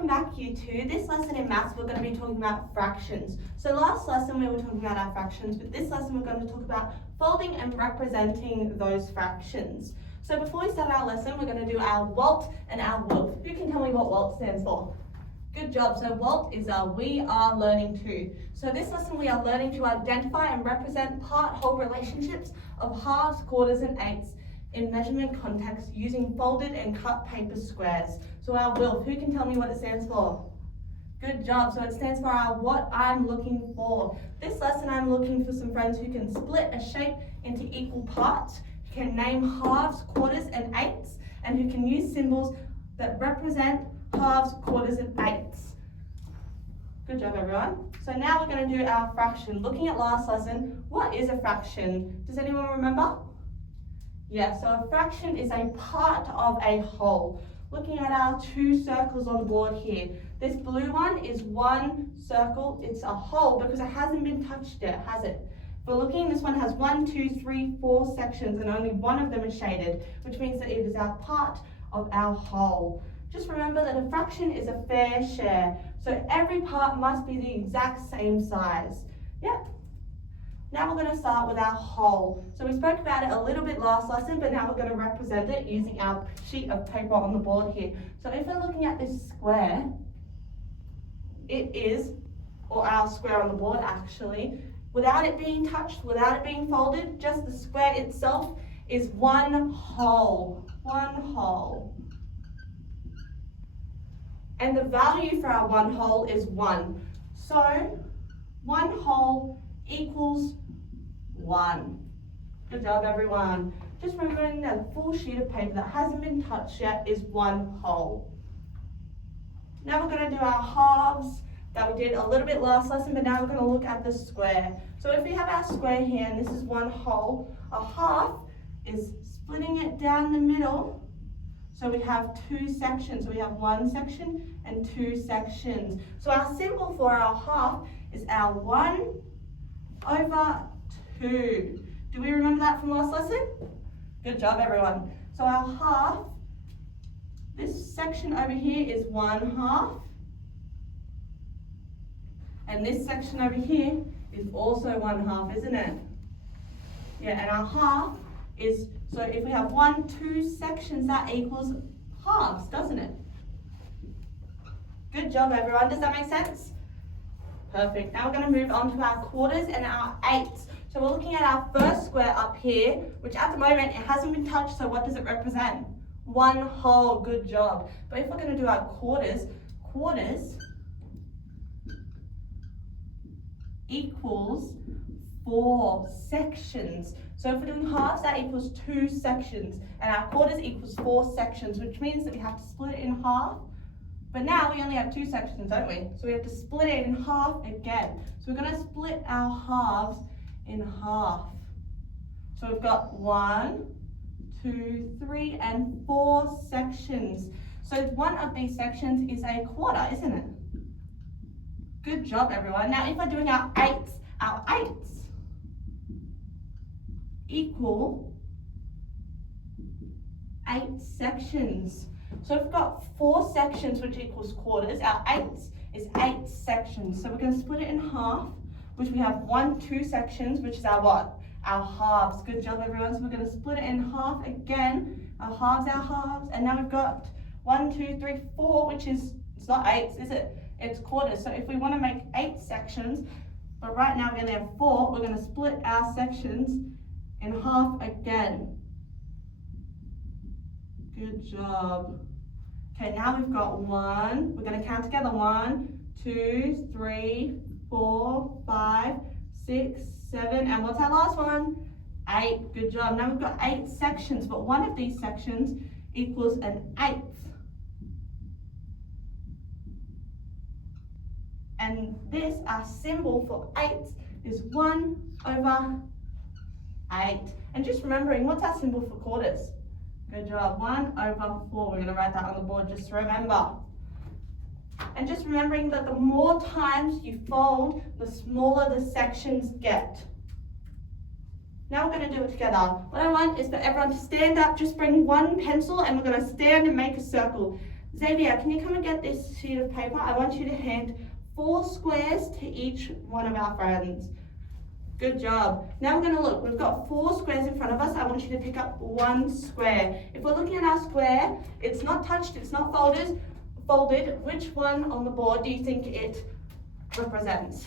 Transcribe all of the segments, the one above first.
welcome back Year 2. This lesson in maths we're going to be talking about fractions. So last lesson we were talking about our fractions, but this lesson we're going to talk about folding and representing those fractions. So before we start our lesson, we're going to do our WALT and our WILF. Who can tell me what WALT stands for? Good job. So WALT is our we are learning to. So this lesson we are learning to identify and represent part-whole relationships of halves, quarters and eighths in measurement context using folded and cut paper squares. So our WILF, who can tell me what it stands for? Good job. So it stands for our what I'm looking for. This lesson I'm looking for some friends who can split a shape into equal parts, who can name halves, quarters and eighths, and who can use symbols that represent halves, quarters and eighths. Good job everyone. So now we're going to do our fraction. Looking at last lesson, what is a fraction? Does anyone remember? Yeah, so a fraction is a part of a whole. Looking at our two circles on the board here, this blue one is one circle. It's a whole because it hasn't been touched yet, has it? If we're looking, this one has 1, 2, 3, 4 sections and only one of them is shaded, which means that it is our part of our whole. Just remember that a fraction is a fair share, so every part must be the exact same size. Yep. Now we're going to start with our whole. So we spoke about it a little bit last lesson, but now we're going to represent it using our sheet of paper on the board here. So if we're looking at this square, it is, or our square on the board actually, without it being touched, without it being folded, just the square itself is one whole. One whole. And the value for our one whole is 1. So one whole equals 1. Good job everyone. Just remembering that a full sheet of paper that hasn't been touched yet is one whole. Now we're going to do our halves that we did a little bit last lesson, but now we're going to look at the square. So if we have our square here and this is one whole, a half is splitting it down the middle. So we have two sections. So we have one section and two sections. So our symbol for our half is our 1 over 2. Do we remember that from last lesson? Good job everyone. So our half, this section over here is 1/2. And this section over here is also 1/2, isn't it? Yeah, and our half is, so if we have 1, 2 sections, that equals halves, doesn't it? Good job everyone. Does that make sense? Perfect. Now we're going to move on to our quarters and our eighths. So we're looking at our first square up here, which at the moment it hasn't been touched, so what does it represent? One whole. Good job. But if we're going to do our quarters, quarters equals 4 sections. So if we're doing halves, that equals 2 sections, and our quarters equals 4 sections, which means that we have to split it in half. But now we only have 2 sections, don't we? So we have to split it in half again. So we're going to split our halves in half. So we've got 1, 2, 3, and 4 sections. So one of these sections is a quarter, isn't it? Good job, everyone. Now if we're doing our eighths equal 8 sections. So if we've got 4 sections, which equals quarters, our eighths is 8 sections. So we're going to split it in half, which we have 1, 2 sections, which is our what? Our halves. Good job, everyone. So we're going to split it in half again. Our halves, and now we've got 1, 2, 3, 4, which is, it's not eighths, is it? It's quarters. So if we want to make 8 sections, but right now we only have 4, we're going to split our sections in half again. Good job. Okay, now we've got 1. We're going to count together. 1, 2, 3, 4, 5, 6, 7, and what's our last one? 8. Good job. Now we've got 8 sections, but one of these sections equals an eighth. And this, our symbol for eighths, is 1 over 8. And just remembering, what's our symbol for quarters? Good job. 1 over 4. We're going to write that on the board just to remember. And just remembering that the more times you fold, the smaller the sections get. Now we're going to do it together. What I want is for everyone to stand up, just bring one pencil, and we're going to stand and make a circle. Xavier, can you come and get this sheet of paper? I want you to hand 4 squares to each one of our friends. Good job. Now we're going to look. We've got 4 squares in front of us. I want you to pick up 1 square. If we're looking at our square, it's not touched, it's not folded. Which one on the board do you think it represents?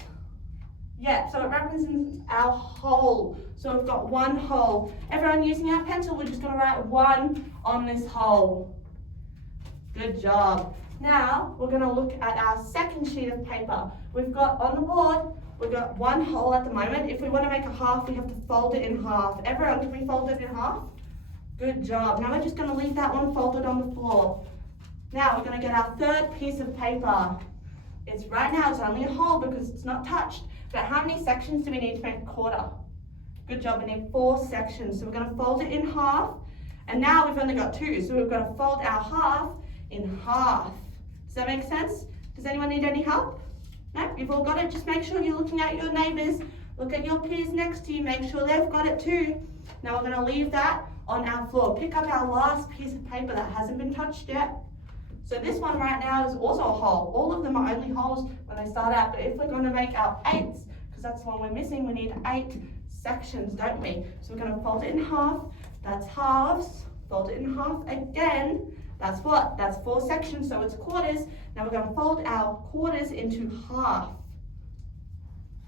Yeah, so it represents our hole. So we've got 1 hole. Everyone using our pencil, we're just going to write 1 on this hole. Good job. Now we're going to look at our second sheet of paper. We've got on the board, we've got 1 hole at the moment. If we want to make a half, we have to fold it in half. Everyone, can we fold it in half? Good job. Now we're just going to leave that one folded on the floor. Now we're going to get our third piece of paper. It's right now, it's only a hole because it's not touched. But how many sections do we need to make a quarter? Good job, we need 4 sections. So we're going to fold it in half. And now we've only got 2, so we've got to fold our half in half. Does that make sense? Does anyone need any help? No, you've all got it. Just make sure you're looking at your neighbours. Look at your peers next to you. Make sure they've got it too. Now we're going to leave that on our floor. Pick up our last piece of paper that hasn't been touched yet. So this one right now is also a hole. All of them are only holes when they start out. But if we're going to make our 8s, because that's the one we're missing, we need 8 sections, don't we? So we're going to fold it in half. That's halves. Fold it in half again. That's what? That's 4 sections, so it's quarters. Now we're going to fold our quarters into half.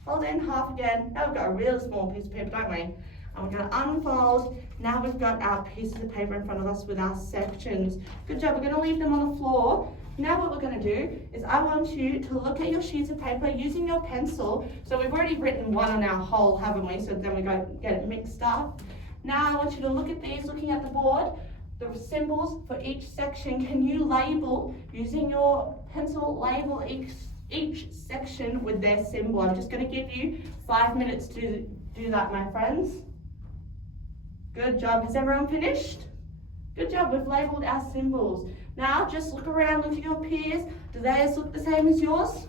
Fold it in half again. Now we've got a really small piece of paper, don't we? And we're going to unfold. Now we've got our pieces of paper in front of us with our sections. Good job. We're going to leave them on the floor. Now what we're going to do is I want you to look at your sheets of paper using your pencil. So we've already written 1 on our whole, haven't we? So then we go get it mixed up. Now I want you to look at these, looking at the board. The symbols for each section. Can you label, using your pencil, label each section with their symbol? I'm just going to give you 5 minutes to do that, my friends. Good job. Has everyone finished? Good job. We've labelled our symbols. Now just look around, look at your peers. Do theirs look the same as yours?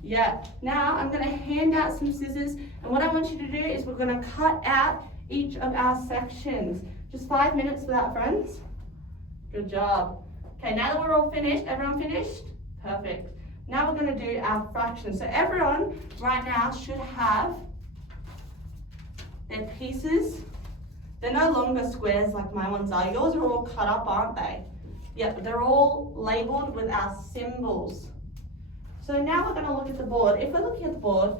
Yeah. Now I'm going to hand out some scissors, and what I want you to do is we're going to cut out each of our sections. Just 5 minutes for that, friends. Good job. Okay, now that we're all finished, everyone finished? Perfect. Now we're going to do our fractions. So everyone right now should have their pieces. They're no longer squares like my ones are. Yours are all cut up, aren't they? Yep, they're all labelled with our symbols. So now we're going to look at the board. If we're looking at the board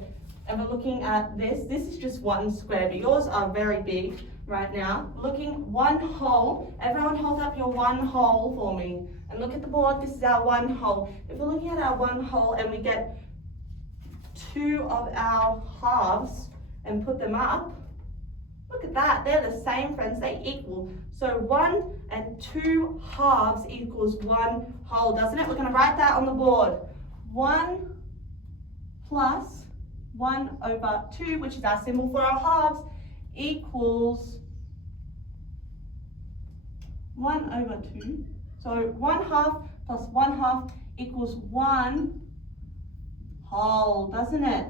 and we're looking at this is just 1 square, but yours are very big. Right now, looking 1 hole. Everyone hold up your 1 hole for me. And look at the board, this is our 1 hole. If we're looking at our 1 hole and we get 2 of our halves and put them up, look at that, they're the same, friends, they equal. So 1 and 2 halves equals 1 whole, doesn't it? We're going to write that on the board. 1 plus 1 over 2, which is our symbol for our halves, equals 1 over 2. So 1 half plus 1 half equals 1 whole, doesn't it?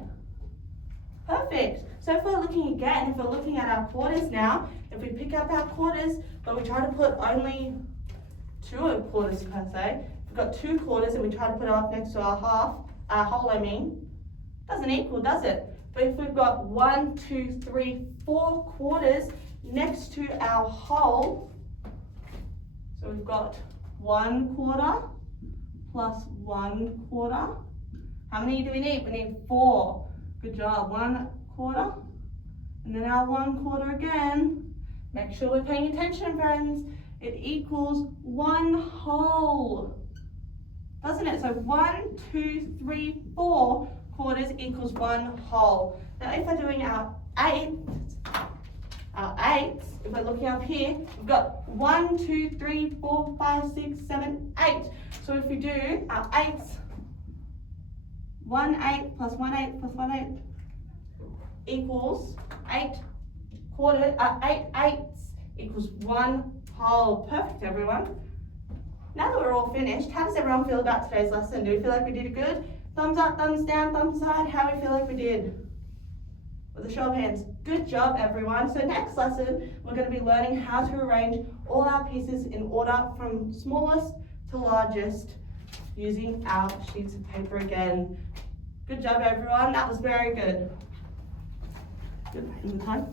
Perfect. So if we're looking again, if we're looking at our quarters now, if we pick up our quarters, but we try to put only 2 quarters per se, if we've got 2 quarters and we try to put it up next to our half, our whole doesn't equal, does it? But if we've got 1, 2, 3, 4 quarters next to our whole, so we've got 1 quarter plus 1 quarter. How many do we need? We need 4. Good job. 1 quarter, and then our 1 quarter again. Make sure we're paying attention, friends. It equals 1 whole, doesn't it? So 1, 2, 3, 4 quarters equals 1 whole. Now if we're doing our eighths, if we're looking up here, we've got 1, 2, 3, 4, 5, 6, 7, 8. So if we do our eighths, 1/8 plus 1/8 plus 1/8 equals 8 eighths equals 1 whole. Perfect, everyone. Now that we're all finished, how does everyone feel about today's lesson? Do we feel like we did it good? Thumbs up, thumbs down, thumbs side. How do we feel like we did? With a show of hands. Good job, everyone. So next lesson, we're going to be learning how to arrange all our pieces in order from smallest to largest using our sheets of paper again. Good job everyone, that was very good. Good, in the time.